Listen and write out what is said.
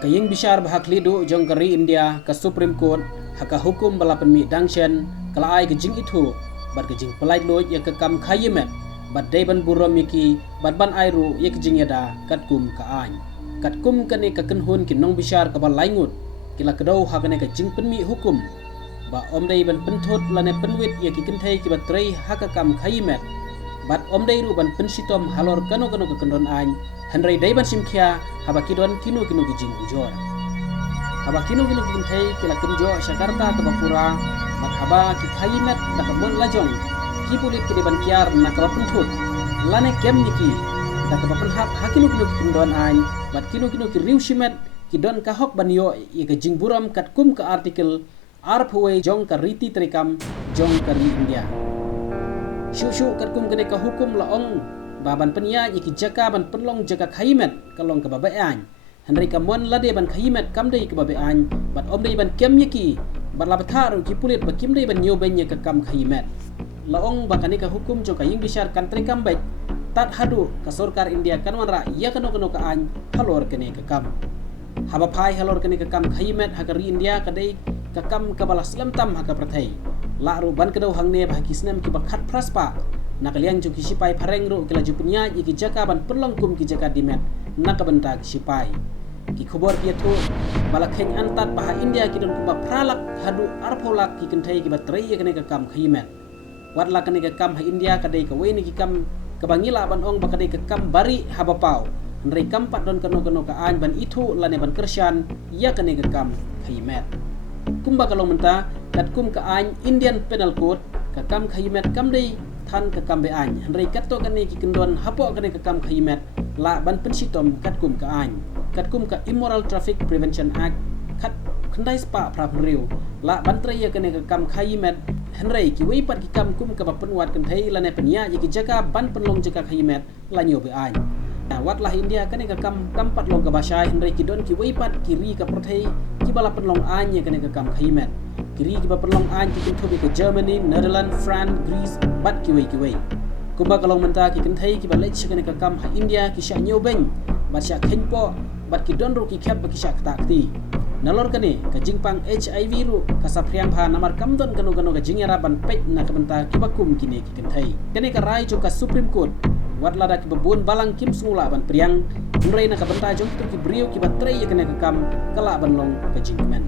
Kaying bishar bahak lidu jong kari India ke Supreme Court haka hukum bala penmi dangshen kala ai ke jing itu bat ke jing pelai loy ya ke kam khayemet bat daiban burom yaki bat ban airu ya ke jing yada kat kum ka ai kat kum kane ka kenhun ki nong bishar ka bal laingut kila kedau haka ne ka jing penmi hukum ba om dai ban penthot lane penwit ya ki kenthai ki bat trei haka kam khayemet bat om dai ru ban pensitom halor kano ka kendon ai Henry daiban simkhia haba kidon kinu ki jing ujor haba kinu ki thai kila kenjo Jakarta ke Bapura mat haba ki khayimet da ka mon lajong ki pulit ki deban kiar na ka penthut lane kem niki da ka pen hak hakinu ki kendon ai bat kinu ki riu simet ki don ka hok banyo i ka jing buram kat kum ka artikel arpwe jong ka riti trikam jong ka ri India shu kat kum kene ka hukum la ong baban penya iki jaka ban penlong jaka khayimet kalong ka babayan Henry kamon lade ban khayimet kamdei ka babayan bat omdei ban kem yaki bat labathar ki pulit ba kimdei ban nyobenya ka kam khayimet laong bakani ka hukum jo kaying bishar country kambek tat hadu ka sarkar India kanwanra ya kano ka an halor kene ka kam haba phai halor kene ka kam khayimet hakari India kadai ka kam ka balas lamtam haka prathai la ru ban kadau hangne ba kisnem ki bakhat praspa nakaliang jo kisipai pareng ro kila jupunya iki jaka ban perlong kum ki jaka dimet nakabenta kisipai ki khobor ki tu balakhen antat paha India ki don kuba pralak hadu arpolak ki kenthai ki batrei ya kene ka kam khayimet watla kene ka kam ha India kadai ka weni ki kam kabangila ban ong bakadai ka kam bari habapau ndrei kam pat don kano ka an ban itu lane ban kersyan ya kene ka kam khayimet kumba kalong menta kat kum ka an Indian Penal Code ka kam khayimet kam dei than ka kam be an Henry katto kane ki kendon hapo kane ka kam khayimet la ban pensitom kat kum ka Immoral Traffic Prevention Act kat khandai spa prapriu la ban treya kane ka kam khayimet Henry ki wei pat ki kam kum ka penwat kan thai la ne penya ki jaka ban penlong jaka khayimet la nyo be an wat lah India kane ka kam pat long ka basha Henry ki don ki wei pat ki ri ka prothai ki bala penlong an ye kane ka kam khayimet kiri ki perlong an ki thobi ke Germany, Netherlands, France, Greece bat ki wei kumba kalong menta ki kenthai ki balai chikane ka kam ha India ki sha nyobeng bat sha khenpo bat ki don ru ki khap ki sha takti nalor kane ka jingpang HIV ru ka sapriam pha namar kam don kanu ka jingera ban pet na ka benta ki bakum kine ki kenthai kane ka rai jo ka Supreme Court wat lada ki babun balang kim sungula ban priang unrei na ka benta jong tu ki brio ki batrei kane ka kam kala ban long ka jingmen